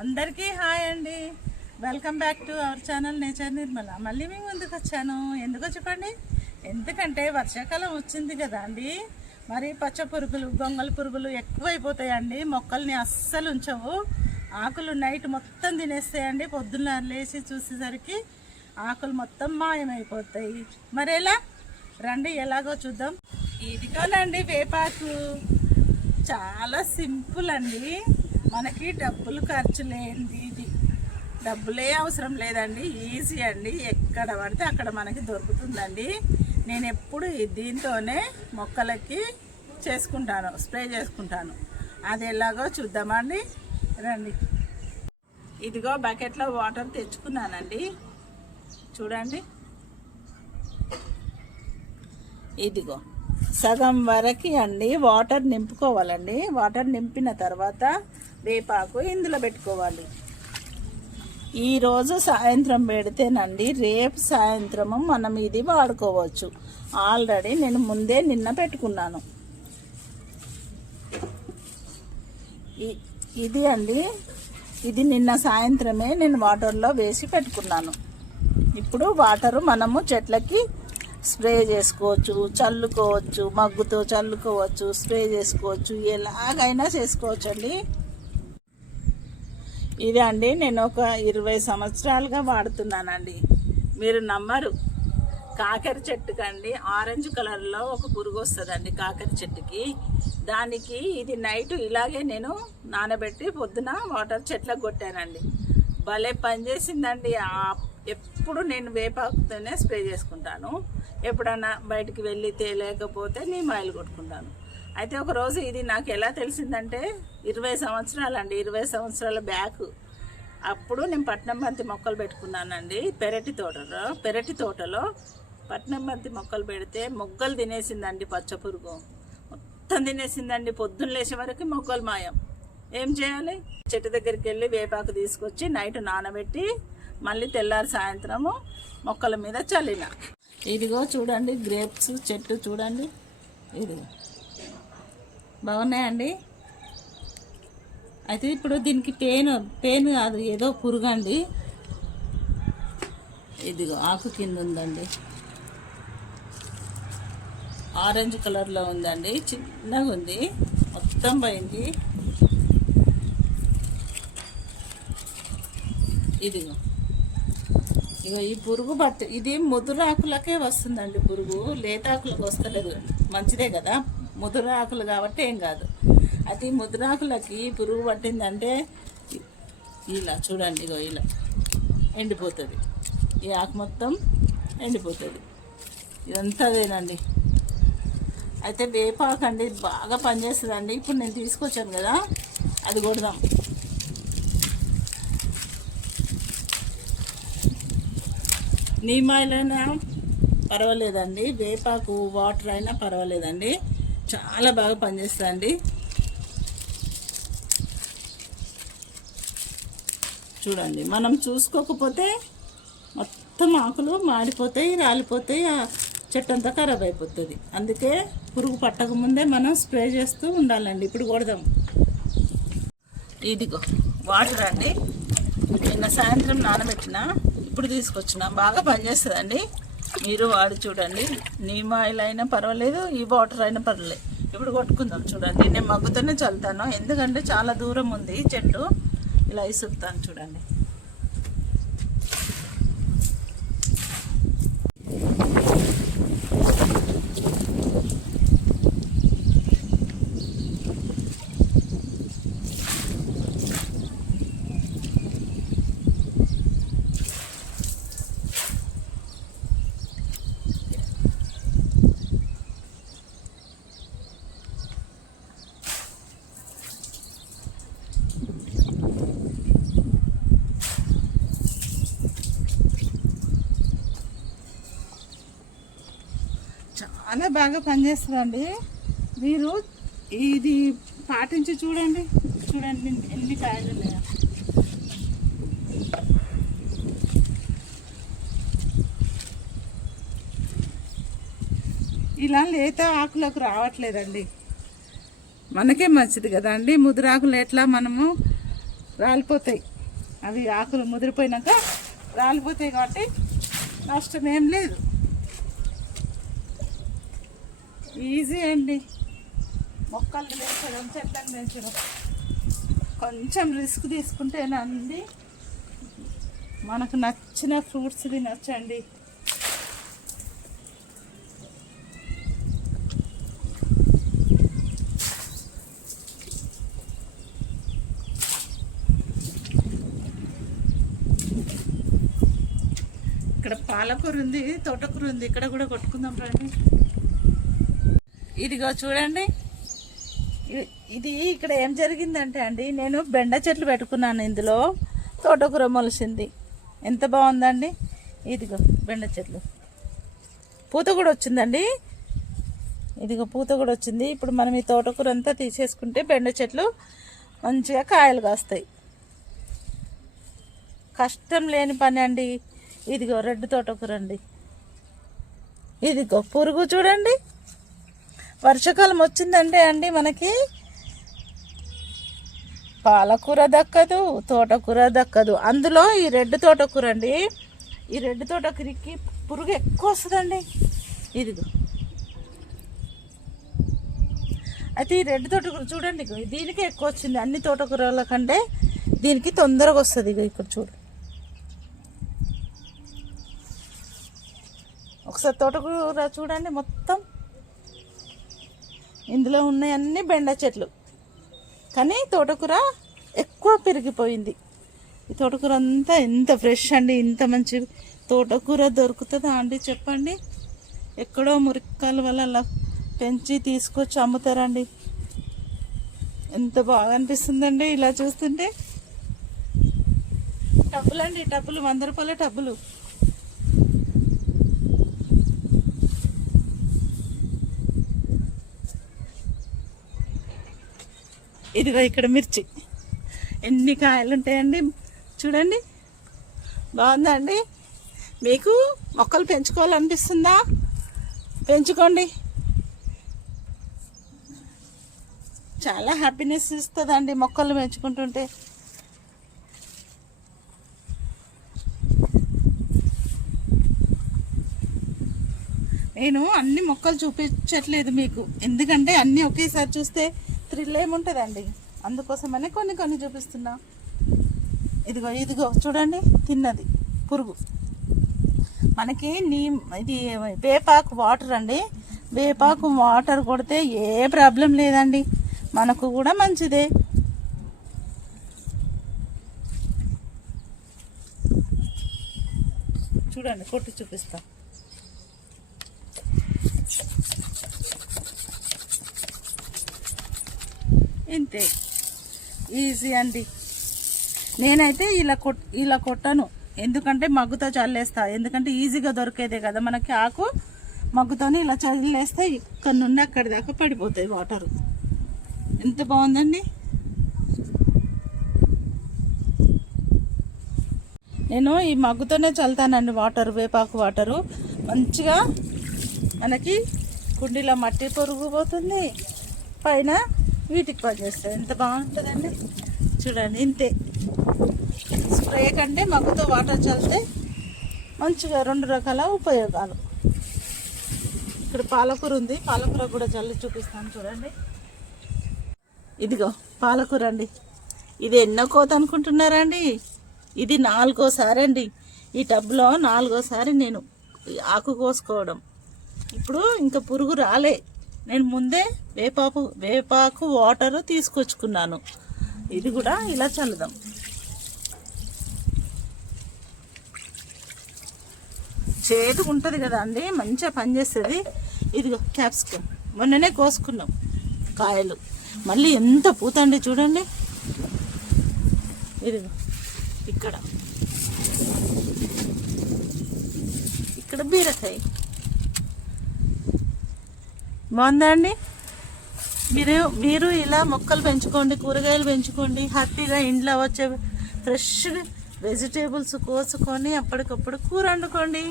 అందరికీ హాయ్ అండి. Welcome back to our channel nature Nirmala మళ్ళీ మేము ముందుకు వచ్చాను. ఎందుకో చెప్పండి ఎందుకంటే వర్షాకాలం వచ్చింది కదా అండి. మరి పచ్చ పురుగులు గొంగళ పురుగులు ఎక్కువైపోతాయండి. మొక్కల్ని అస్సలు ఉంచవు. ఆకులు నైట్ మొత్తం తినేస్తాయండి. పొద్దున్న లేచి చూసేసరికి ఆకులు మొత్తం మాయమైపోతాయి. మరి ఎలా? రండి ఎలాగో చూద్దాం. ఇదిగోనండి వేపాకు. చాలా సింపుల్ అండి. మనకి డబ్బులు ఖర్చు లేనిది ఇది. డబ్బులే అవసరం లేదండి. ఈజీ అండి. ఎక్కడ పడితే అక్కడ మనకి దొరుకుతుందండి. నేను ఎప్పుడు దీంతోనే మొక్కలకి చేసుకుంటాను స్ప్రే చేసుకుంటాను. అది ఎలాగో చూద్దామండి. రండి. ఇదిగో బకెట్లో వాటర్ తెచ్చుకున్నానండి. చూడండి. ఇదిగో. సగం వరకు అండి. వాటర్ నింపుకోవాలండి. వాటర్ నింపిన తర్వాత వేపాకు ఇందులో పెట్టుకోవాలి. ఈరోజు సాయంత్రం పెడితేనండి రేపు సాయంత్రము మనం ఇది వాడుకోవచ్చు. ఆల్రెడీ నేను ముందే నిన్న పెట్టుకున్నాను. ఇది అండి. ఇది నిన్న సాయంత్రమే నేను వాటర్లో వేసి పెట్టుకున్నాను. ఇప్పుడు వాటరు మనము చెట్లకి స్ప్రే చేసుకోవచ్చు చల్లుకోవచ్చు మగ్గుతో చల్లుకోవచ్చు స్ప్రే చేసుకోవచ్చు ఎలాగైనా చేసుకోవచ్చు అండి ఇదే అండి నేను ఒక ఇరవై సంవత్సరాలుగా వాడుతున్నానండి. మీరు నమ్మరు. కాకర చెట్టుకి అండి ఆరెంజ్ కలర్లో ఒక పురుగు వస్తుందండి కాకర చెట్టుకి. దానికి ఇది నైట్ ఇలాగే నేను నానబెట్టి పొద్దున వాటర్ చెట్లకు కొట్టానండి. భలే పనిచేసిందండి ఆ- ఎప్పుడు నేను వేపాకుతోనే స్ప్రే చేసుకుంటాను. ఎప్పుడన్నా బయటికి వెళ్ళి తేలేకపోతే నేను ఆయిల్ కొట్టుకుంటాను. అయితే ఒకరోజు ఇది నాకు ఎలా తెలిసిందంటే ఇరవై సంవత్సరాలండి ఇరవై సంవత్సరాల బ్యాక్. అప్పుడు నేను పట్నం బంతి మొక్కలు పెట్టుకున్నానండి పెరటి తోటలో. పెరటి తోటలో పట్నం బంతి మొక్కలు పెడితే మొగ్గలు తినేసిందండి పచ్చ పురుగు మొత్తం తినేసిందండి పొద్దున్న లేచే వరకు మొగ్గలు మాయం. ఏం చేయాలి? చెట్టు దగ్గరికి వెళ్ళి వేపాకు తీసుకొచ్చి నైట్ నానబెట్టి మళ్ళీ తెల్లారి సాయంత్రము మొక్కల మీద చల్లిన. ఇదిగో చూడండి గ్రేప్స్ చెట్టు చూడండి. ఇదిగో బాగున్నాయండి? అయితే ఇప్పుడు దీనికి పెయిన్ పెయిన్ కాదు ఏదో పురుగండి. ఇదిగో ఆకు కింద ఉందండి. ఆరెంజ్ కలర్లో ఉందండి చిన్నగా ఉంది మొత్తం పోయింది. ఇదిగో. ఇగో ఈ పురుగు బట్ట ఇది ముదురాకులకే వస్తుందండి పురుగు. లేతాకులకు వస్తలేదు. మంచిదే కదా. ముదురాకులు కాబట్టి ఏం కాదు. అది ముదురాకులకి పురుగు పట్టిందంటే ఇలా చూడండి ఇగో ఇలా ఎండిపోతుంది. ఈ ఆకు మొత్తం ఎండిపోతుంది. ఇదంతా అదేనండి. అయితే వేపాకు అండి బాగా పనిచేస్తుందండి. ఇప్పుడు నేను తీసుకొచ్చాను కదా. అది కొడదాం. నీమాయిలైనా అయినా పర్వాలేదండి. వేపాకు వాటర్ అయినా పర్వాలేదండి. చాలా బాగా పనిచేస్తుందండి. చూడండి మనం చూసుకోకపోతే మొత్తం ఆకులు మాడిపోతాయి రాలిపోతాయి ఆ చెట్టు అంతా ఖరాబ్ అయిపోతుంది. అందుకే పురుగు పట్టకముందే మనం స్ప్రే చేస్తూ ఉండాలండి. ఇప్పుడు కొడదాం. ఇదిగో వాటర్ అండి. నిన్న సాయంత్రం నానబెట్టిన ఇప్పుడు తీసుకొచ్చిన. బాగా పనిచేస్తుందండి. మీరు వాడి చూడండి. నీమ్ ఆయిల్ అయినా పర్వాలేదు ఈ వాటర్ అయినా పర్వాలేదు ఇప్పుడు కొట్టుకుందాం చూడండి. నేను మగ్గుతోనే చల్లుతాను. ఎందుకంటే చాలా దూరం ఉంది చెట్టు. ఇలా ఇసుకుతాను చూడండి. చాలా బాగా పనిచేస్తుందండి మీరు ఇది పాటించి చూడండి. చూడండి ఎన్ని కాయలు ఉన్నాయో. ఇలా లేత ఆకులకు రావట్లేదండి. మనకే మంచిది కదా అండి ముదిరాకులు ఎట్లా మనము రాలిపోతాయి. అవి ఆకులు ముదిరిపోయినాక రాలిపోతాయి కాబట్టి నష్టం ఏం లేదు. ఈజీ అండి. మొక్కలు పెంచడం చెట్లను పెంచడం. కొంచెం రిస్క్ తీసుకుంటేనండి మనకు నచ్చిన ఫ్రూట్స్ తినొచ్చండి. ఇక్కడ పాలకూర ఉంది తోటకూర ఉంది. ఇక్కడ కూడా కొట్టుకుందాం రండి. ఇదిగో చూడండి. ఇది- ఇక్కడ ఏం జరిగిందంటే అండి నేను బెండ చెట్లు పెట్టుకున్నాను ఇందులో. తోటకూర మొలిసింది. ఎంత బాగుందండి? ఇదిగో బెండ చెట్లు. పూత కూడా వచ్చిందండి. ఇదిగో పూత కూడా వచ్చింది. ఇప్పుడు మనం ఈ తోటకూర అంతా తీసేసుకుంటే బెండ చెట్లు మంచిగా కాయలు కాస్తాయి. కష్టం లేని పని అండి. ఇదిగో రెడ్ తోటకూర అండి. ఇదిగో పురుగు చూడండి. వర్షాకాలం వచ్చిందంటే అండి మనకి పాలకూర దక్కదు తోటకూర దక్కదు. అందులో ఈ రెడ్ తోటకూర అండి ఈ రెడ్ తోటకూరకి పురుగు ఎక్కువ వస్తుందండి. ఇదిగో. అయితే ఈ రెడ్ తోటకూర చూడండి దీనికి ఎక్కువ వచ్చింది. అన్ని తోటకూరల కంటే దీనికి తొందరగా వస్తుంది ఇక ఇక్కడ చూడు. ఒకసారి తోటకూర చూడండి మొత్తం ఇందులో ఉన్నాయి బెండ చెట్లు. కానీ తోటకూర ఎక్కువ పెరిగిపోయింది. ఈ తోటకూర అంతా ఎంత ఫ్రెష్ అండి ఇంత మంచి తోటకూర దొరుకుతుందా అండి చెప్పండి. ఎక్కడో మురిక్కల వల్ల అలా పెంచి తీసుకొచ్చి అమ్ముతారండి. ఎంత బాగా అనిపిస్తుందండి ఇలా చూస్తుంటే. డబ్బులు అండి టబ్బులు వంద రూపాయల టబ్బులు. ఇదిగో ఇక్కడ మిర్చి. ఎన్ని కాయలు ఉంటాయండి? చూడండి. బాగుందా అండి మీకు మొక్కలు పెంచుకోవాలనిపిస్తుందా? పెంచుకోండి. చాలా హ్యాపీనెస్ ఇస్తుందండి మొక్కలు పెంచుకుంటుంటే. నేను అన్ని మొక్కలు చూపించట్లేదు మీకు. ఎందుకంటే అన్నీ ఒకేసారి చూస్తే థ్రిల్ ఏముంటుందండి? అందుకోసమనే కొన్ని కొన్ని చూపిస్తున్నా. ఇదిగో ఇదిగో చూడండి తిన్నది పురుగు. మనకి నీ ఇది వేపాకు వాటర్ అండి. వేపాకు వాటర్ కొడితే ఏ ప్రాబ్లం లేదండి. మనకు కూడా మంచిదే. చూడండి కొట్టి చూపిస్తాను ఇంతే. ఈజీ అండి. నేనైతే ఇలా కొట్ ఇలా కొట్టను. ఎందుకంటే మగ్గుతో చల్లేస్తా. ఎందుకంటే ఈజీగా దొరికేదే కదా మనకి ఆకు. మగ్గుతోని ఇలా చల్లేస్తే ఇక్కడ నుండి అక్కడి దాకా పడిపోతాయి వాటర్. ఎంత బాగుందండి? నేను ఈ మగ్గుతోనే చల్లుతానండి వాటర్ వేపాకు వాటరు. మంచిగా మనకి కుండీలో మట్టి పొరుగు పోతుంది. పైన వీటికి పనిచేస్తుంది ఎంత బాగుంటుందండి? చూడండి ఇంతే. స్ప్రే కంటే మగ్గుతో వాటర్ చల్లితే మంచిగా రెండు రకాల ఉపయోగాలు. ఇక్కడ పాలకూర ఉంది. పాలకూర కూడా చల్లి చూపిస్తాను చూడండి. ఇదిగో పాలకూర అండి. ఇది ఎన్నో కోత అనుకుంటున్నారండి? ఇది నాలుగోసారి అండి ఈ టబ్లో నాలుగోసారి నేను ఆకు కోసుకోవడం. ఇప్పుడు ఇంకా పురుగు రాలే. నేను ముందే వేపాకు వేపాకు వాటర్ తీసుకొచ్చుకున్నాను. ఇది కూడా ఇలా చల్లుదాం. చేదు ఉంటుంది కదా అండి మంచిగా పనిచేస్తుంది. ఇదిగో క్యాప్సికమ్ మొన్ననే కోసుకున్నాం కాయలు. మళ్ళీ ఎంత పూత అండి చూడండి. ఇది ఇక్కడ. ఇక్కడ బీరకాయ. బాగుందా అండి? మీరు మీరు ఇలా మొక్కలు పెంచుకోండి కూరగాయలు పెంచుకోండి హ్యాపీగా ఇంట్లో వచ్చే ఫ్రెష్ వెజిటేబుల్స్ కోసుకొని అప్పటికప్పుడు కూర వండుకోండి.